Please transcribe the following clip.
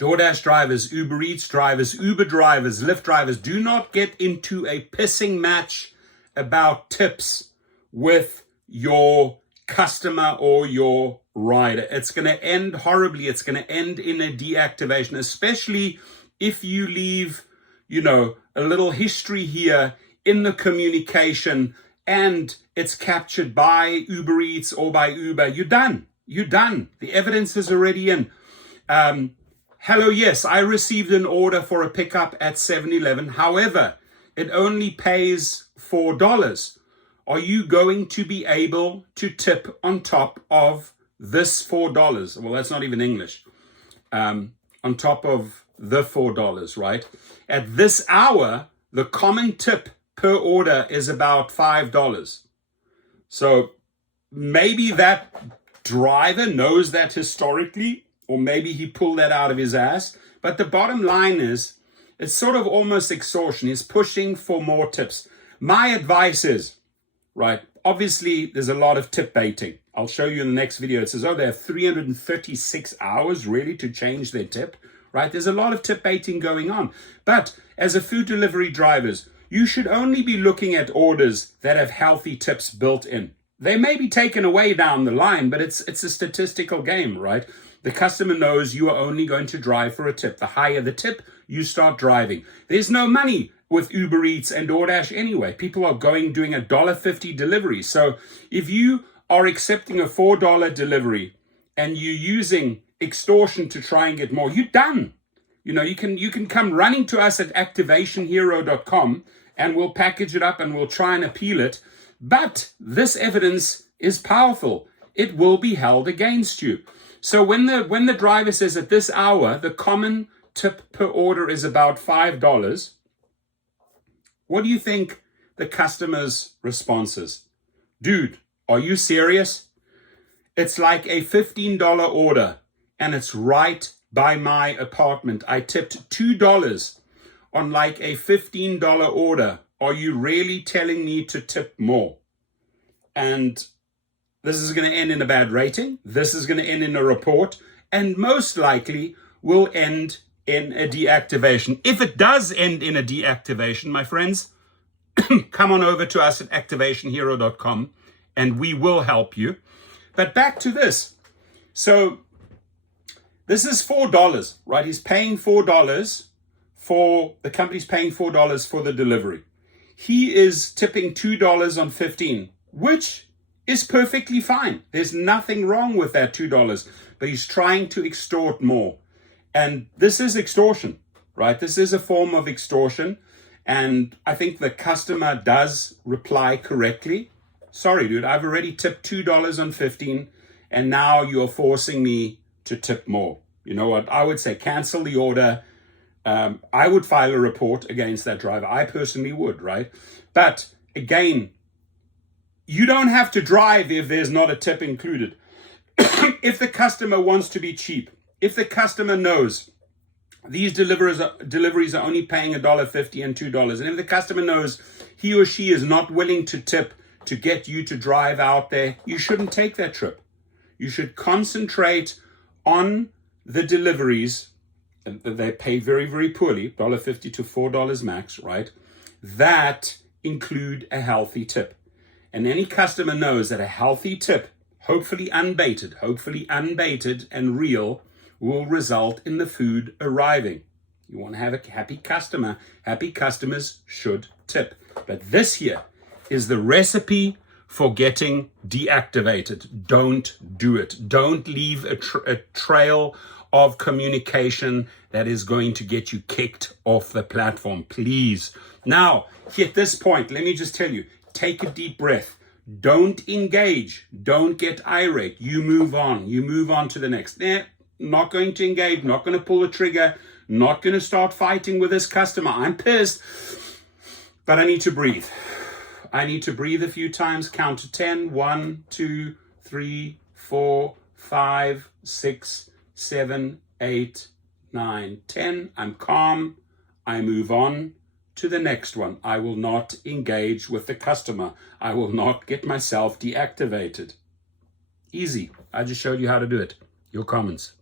DoorDash drivers, Uber Eats drivers, Uber drivers, Lyft drivers, do not get into a pissing match about tips with your customer or your rider. It's going to end horribly. It's going to end in a deactivation, especially if you leave, a little history here in the communication and it's captured by Uber Eats or by Uber. You're done. You're done. The evidence is already in. Hello, yes, I received an order for a pickup at 7-Eleven. However, it only pays $4. Are you going to be able to tip on top of this $4? Well, that's not even English. On top of the $4, right? At this hour, the common tip per order is about $5. So maybe that driver knows that historically, or maybe he pulled that out of his ass. But the bottom line is, it's sort of almost extortion. He's pushing for more tips. My advice is, right, obviously there's a lot of tip baiting. I'll show you in the next video. It says, they have 336 hours really to change their tip, right? There's a lot of tip baiting going on. But as a food delivery drivers, you should only be looking at orders that have healthy tips built in. They may be taken away down the line, but it's a statistical game, right? The customer knows you are only going to drive for a tip. The higher the tip, you start driving. There's no money with Uber Eats and DoorDash anyway. People are doing $1.50 delivery. So if you are accepting a $4 delivery and you're using extortion to try and get more, you're done. You can come running to us at activationhero.com and we'll package it up and we'll try and appeal it. But this evidence is powerful. It will be held against you. So when the driver says at this hour, the common tip per order is about $5, what do you think the customer's response is? Dude, are you serious? It's like a $15 order and it's right by my apartment. I tipped $2 on like a $15 order. Are you really telling me to tip more? And this is going to end in a bad rating. This is going to end in a report and most likely will end in a deactivation. If it does end in a deactivation, my friends, come on over to us at activationhero.com and we will help you. But back to this. So this is $4, right? He's paying $4 the company's paying $4 for the delivery. He is tipping $2 on 15, which is perfectly fine. There's nothing wrong with that $2, but he's trying to extort more. And this is extortion, right? This is a form of extortion. And I think the customer does reply correctly. Sorry, dude, I've already tipped $2 on 15, and now you're forcing me to tip more. You know what? I would say cancel the order. I would file a report against that driver. I personally would, right? But again, you don't have to drive if there's not a tip included. If the customer wants to be cheap, if the customer knows these deliveries are only paying $1.50 and $2, and if the customer knows he or she is not willing to tip to get you to drive out there, you shouldn't take that trip. You should concentrate on the deliveries. They pay very, very poorly, $1.50 to $4 max, right? That include a healthy tip. And any customer knows that a healthy tip, hopefully unbaited and real, will result in the food arriving. You want to have a happy customer. Happy customers should tip. But this here is the recipe for getting deactivated. Don't do it. Don't leave a trail of communication that is going to get you kicked off the platform, please. Now, at this point, let me just tell you, take a deep breath. Don't engage. Don't get irate. You move on. You move on to the next. Not going to engage. Not going to pull the trigger. Not going to start fighting with this customer. I'm pissed, but I need to breathe. I need to breathe a few times. Count to 10. 1, 2, 3, 4, 5, 6, 7, 8, 9, 10. I'm calm. I move on to the next one. I will not engage with the customer. I will not get myself deactivated. Easy. I just showed you how to do it. Your comments.